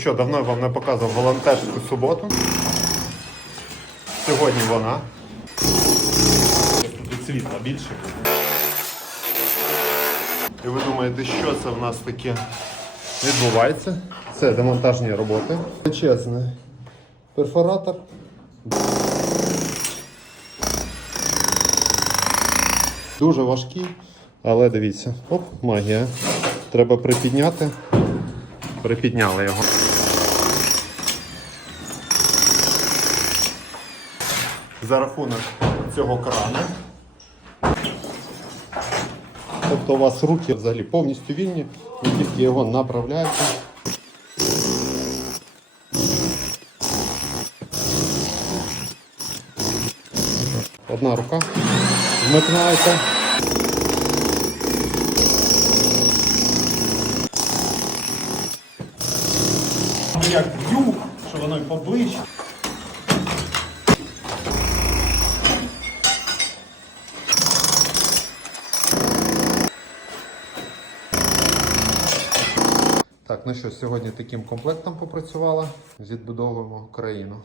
Що, давно я вам не показував волонтерську суботу. Сьогодні вона. Тут світла більше. І ви думаєте, що це в нас таке відбувається? Це демонтажні роботи. Величезний перфоратор. Дуже важкий, але дивіться, оп, магія. Треба припідняти. Припідняли його. За рахунок цього крана Тобто у вас руки взагалі повністю вільні, ви тільки його направляєте. Одна рука. Вмикнаєте. Як б'ю, що воно й поближче. Так, ну що, сьогодні таким комплектом попрацювала. Відбудовуємо країну.